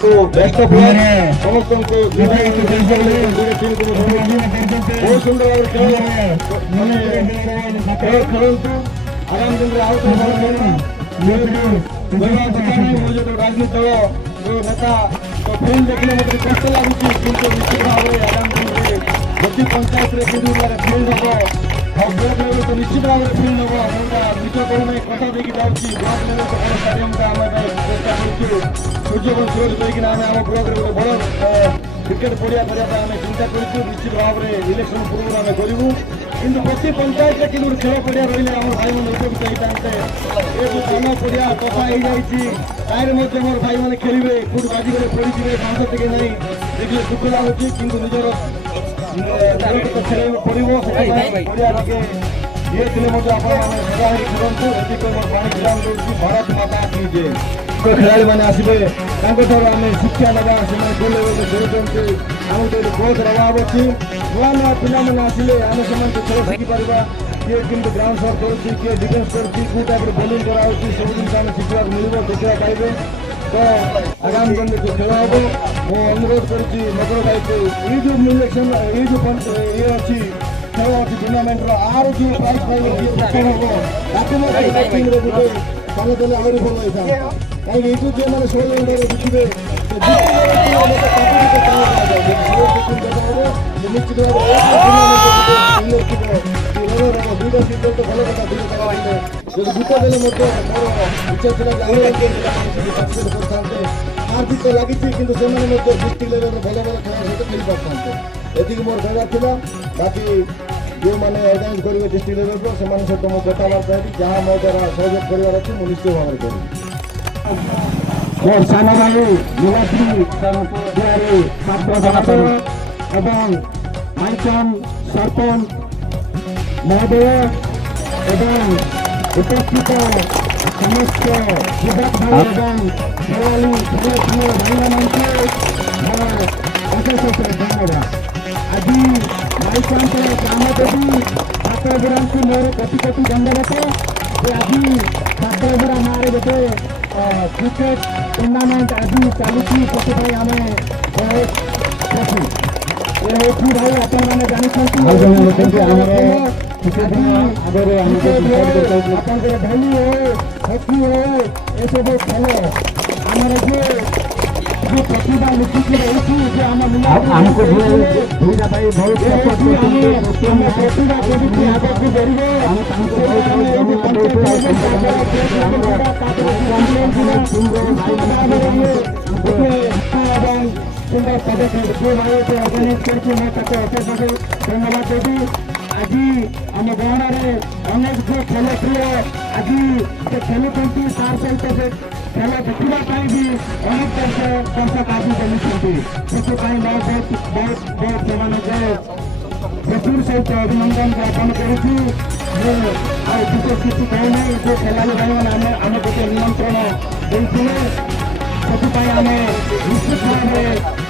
तो best of luck समस्त को बहुत सुंदर खेलतु आगामी दिन में आउट मुझे तो राजनीति दल जो नेता तो फिल्म देखने मत कष्ट लगुच किंतु निश्चित भाव में आगामी दिन में जति पंचायत फिल्म हम ब्लॉक लेवल तो निश्चित भाव में फिल्म हम निज कौन कथा देखी जाऊँगी ब्लॉक लेवल तो बड़ा स्टाडियम का आम चेष्टा करूँ सूर्यको सूरज पाई आम आम ब्लॉक गोटे बड़ क्रिकेट पड़िया करने आम चिंता करूँ निश्चित भाव में इलेक्शन पूर्व आम करूँ किंतु प्रति पंचायत कि खेल पड़िया रही आम भाई मैंने उपकृत होते ये जो जन पड़िया कथा हो जाए मोर भाई मैंने खेलेंगे कौट बाजी गले पड़ी सांस टे ना देखिए दुख लगुच कि निजर तो खेल पड़ो पड़िया टे ये थे सदा खेलतु ये पानी खिलान दूसरी भारत माता की जय खेलाड़ी मैंने आसवे आम शिक्षा लगा से खेल खेलते आमको ये बहुत अभाव अच्छी नुआ नुआ पिला मैंने आसिले आम से खेल शिखिपर किए किंतु ग्राउंड सर्व करुच्ची किए डिफेन्स करुच्ची कौ टाइप बोलिंग कराऊँ सब जिन आम शिखा मिल देखा पाइबे तो आगामी दिन जो खेल हम मुझे अनुरोध करुच्ची मकर भाई को ये जो इलेक्शन ये जो ये अच्छी खेल अच्छी टूर्णामेंट आर जो प्राइज पाइब गोटे साले देने आहरी भल होता कहीं ये जो मैंने षोल देखिए निश्चित दुईटा सीट तो भल कथा जो जीत देने मोर इच्छा था हार जीत तो लगी कि डिस्ट्रिक्ट लेवल भल भल खेल सहित खेल पाते ये मोर कहना था बाकी जो मैंने अर्गानाइज करेंगे डिस्ट्रिक्ट लेवल को से सहित मुझे कथबार्ता है जहाँ मो द्वारा सहयोग कर निश्चित भाव में करूँ मोर सान भाई युवाश्री छात्र सभापति एवं पंचम सरपंच महोदय एवं उपस्थित समस्त युवक भाई एवं खेलाड़ी खेल भाई मानक मोर अशेष धन्यवाद आज भाई ग्राम देवी छात्रगुड़ा को मोर कोटि कोटि दंडवत आज छात्रगुड़ा ना गोटे क्रिकेट टूर्णामेंट आज चलुची से आम बहुत खुशी ये हूँ भाई आपण मैंने जानते भली हो हकी हो ये सब खेल आमर जो प्रतिभा लुचिकी रही आमको प्रतिभा केमी आगे बढ़े सुंदर पदक्षेप जो भाई अर्गानाइज करके मैं अशेष धन्यवाद देवी आज आम गाँव में अनेक जो खेल प्रिय आज से खेलुंट तार सहित से खेल देखापी भी अनेक दर्शक आगे चलुंट से मैं बहुत बहुत बहुत से प्रचुर सहित अभिनंदन ज्ञापन करुँ विशेष किसी कहना जो खेलाड़ी भाई मैंने आम गोटे निमंत्रण देते से आम निश्चित भाव